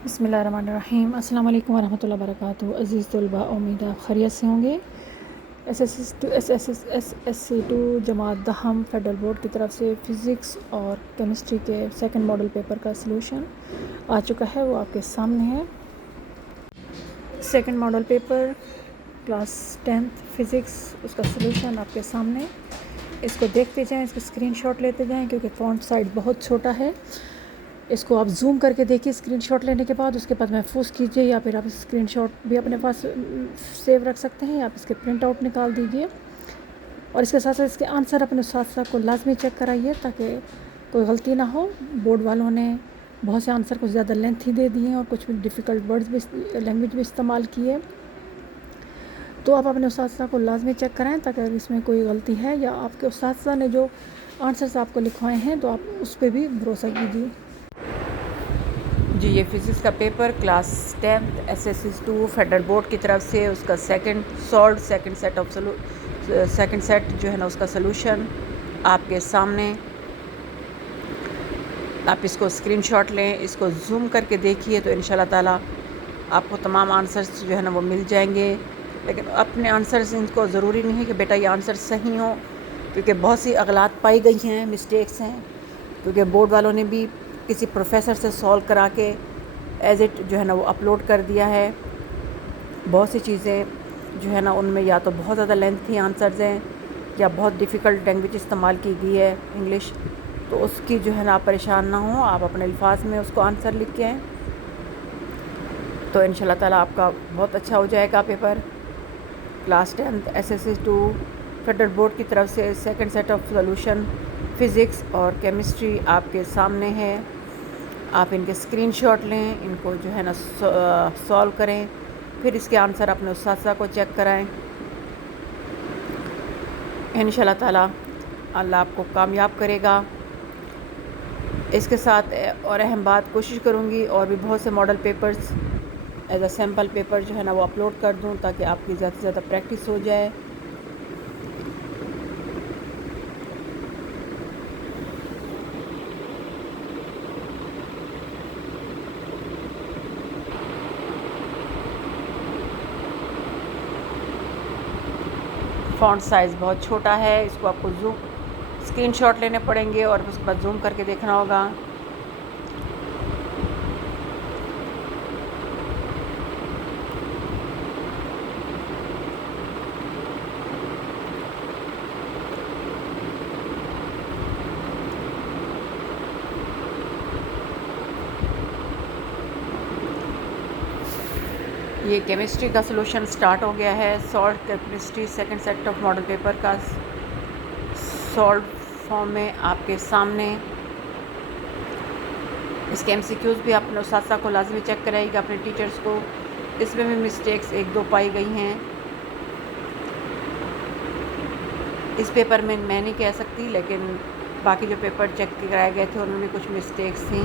बिस्मिल्लाहिर्रहमानिर्रहीम। अस्सलाम वालेकुम वरहमतुल्लाहि वबरकातुहू। अज़ीज़ तलबा, उम्मीद आप खैरियत से होंगे। एस एस सी 2 जमात दहम फेडरल बोर्ड की तरफ से फ़िज़िक्स और केमिस्ट्री के सेकंड मॉडल पेपर का सलूशन आ चुका है, वो आपके सामने है। Second model paper class 10th physics, उसका सलूशन आपके सामने। इसको देखते जाएं, इसके स्क्रीनशॉट लेते जाएं क्योंकि फ़ॉन्ट साइज़ बहुत छोटा है। इसको आप जूम करके देखिए स्क्रीनशॉट लेने के बाद, उसके बाद महफूज कीजिए, या फिर आप स्क्रीनशॉट भी अपने पास सेव रख सकते हैं, आप इसके प्रिंट आउट निकाल दीजिए। और इसके साथ साथ इसके आंसर अपने साथ को लाजमी चेक कराइए ताकि कोई गलती ना हो। बोर्ड वालों ने बहुत से आंसर कुछ ज़्यादा लेंथी दे दिए हैं और कुछ डिफ़िकल्ट वर्ड्स भी, लैंग्वेज भी इस्तेमाल की है, तो आप अपने उस्ताद को लाजमी चेक कराएं ताकि अगर इसमें कोई गलती है या आपके उस्ताद ने जो आंसर्स आपको लिखवाए हैं तो आप उस पर भी भरोसा कीजिए। जी, ये फ़िज़िक्स का paper class 10th SSC2 federal board की तरफ से उसका सेकंड सेट जो है ना उसका सलूशन आपके सामने। आप इसको स्क्रीनशॉट लें, इसको जूम करके देखिए तो इंशाल्लाह ताला आपको तमाम आंसर्स जो है ना वो मिल जाएंगे। लेकिन अपने आंसर्स इनको ज़रूरी नहीं है कि बेटा ये आंसर सही हो, क्योंकि बहुत सी अगलात पाई गई हैं, मिस्टेक्स हैं, क्योंकि बोर्ड वालों ने भी किसी प्रोफेसर से सॉल्व करा के एज़ इट जो है ना वो अपलोड कर दिया है। बहुत सी चीज़ें जो है ना उनमें या तो बहुत ज़्यादा लेंथी आंसर्स हैं या बहुत डिफ़िकल्ट लैंग्वेज इस्तेमाल की गई है इंग्लिश, तो उसकी जो है ना आप परेशान ना हो, आप अपने अल्फाज में उसको आंसर लिख के आएँ तो इंशाल्लाह ताला आपका बहुत अच्छा हो जाएगा paper. Class 10th SSC2 federal board की तरफ से second set of solution physics और केमिस्ट्री आपके सामने है। आप इनके स्क्रीनशॉट लें, इनको जो है ना सॉल्व करें, फिर इसके आंसर अपने उस्ताद को चेक कराएं। इंशाल्लाह ताला अल्लाह आपको कामयाब करेगा। इसके साथ और अहम बात, कोशिश करूँगी और भी बहुत से model papers as a sample paper जो है ना वो अपलोड कर दूँ ताकि आपकी ज़्यादा से ज़्यादा प्रैक्टिस हो जाए। फ़ॉन्ट साइज़ बहुत छोटा है, इसको आपको स्क्रीनशॉट लेने पड़ेंगे और उसके बाद जूम करके देखना होगा। ये केमिस्ट्री का सलूशन स्टार्ट हो गया है। Solve chemistry second set of model paper का सॉल्व फॉर्म में आपके सामने। इसके MCQs भी अपने उस्ताद को लाजमी चेक कराइएगा, अपने टीचर्स को। इसमें भी मिस्टेक्स एक दो पाई गई हैं। इस पेपर में मैं नहीं कह सकती, लेकिन बाकी जो पेपर चेक कराए गए थे उनमें भी कुछ मिस्टेक्स थी,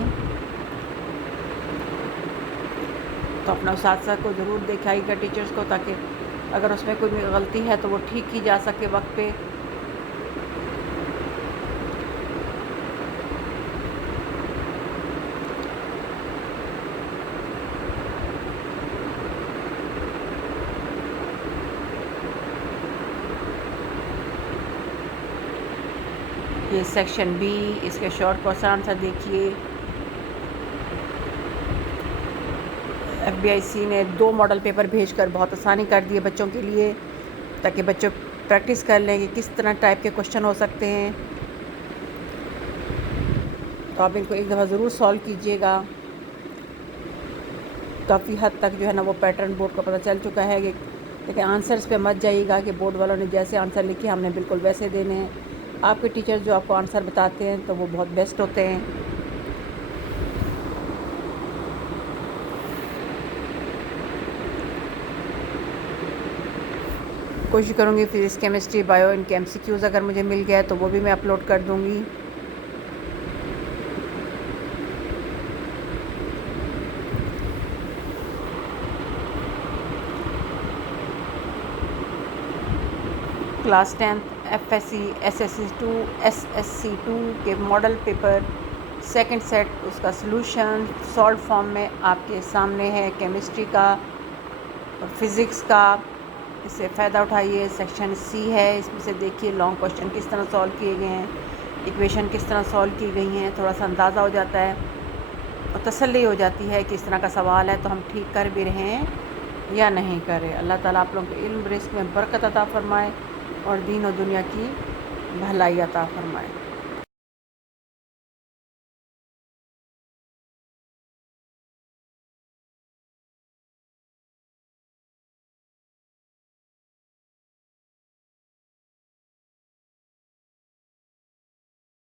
तो अपना उस्ताद को ज़रूर दिखाइएगा टीचर्स को, ताकि अगर उसमें कोई गलती है तो वो ठीक की जा सके वक्त पे। ये सेक्शन B, इसके शॉर्ट क्वेश्चन आंसर देखिए। FBIC ने 2 मॉडल पेपर भेजकर बहुत आसानी कर दी है बच्चों के लिए, ताकि बच्चे प्रैक्टिस कर लें कि किस तरह टाइप के क्वेश्चन हो सकते हैं। तो आप इनको एक दफ़ा ज़रूर सॉल्व कीजिएगा। काफ़ी हद तक जो है ना वो पैटर्न बोर्ड को पता चल चुका है कि, लेकिन आंसर्स पे मत जाइएगा कि बोर्ड वालों ने जैसे आंसर लिखे हमने बिल्कुल वैसे देने हैं। आपके टीचर्स जो आपको आंसर बताते हैं तो वो बहुत बेस्ट होते हैं। कोशिश करूँगी फिज़िक्स केमिस्ट्री बायो इनके MCQs अगर मुझे मिल गया तो वो भी मैं अपलोड कर दूँगी। Class 10th FSC SSC2 SSC2 के मॉडल पेपर सेकंड सेट उसका सॉल्यूशन सॉल्व फॉर्म में आपके सामने है, केमिस्ट्री का और फिज़िक्स का। इससे फ़ायदा उठाइए। सेक्शन सी है, इसमें से देखिए लॉन्ग क्वेश्चन किस तरह सॉल्व किए गए हैं, इक्वेशन किस तरह सॉल्व की गई हैं, थोड़ा सा अंदाज़ा हो जाता है और तसल्ली हो जाती है कि इस तरह का सवाल है तो हम ठीक कर भी रहे हैं या नहीं कर रहे। अल्लाह ताला आप लोगों के इल्म रिस्क में बरकत अता फ़रमाए और दीन और दुनिया की भलाई अता फ़रमाए।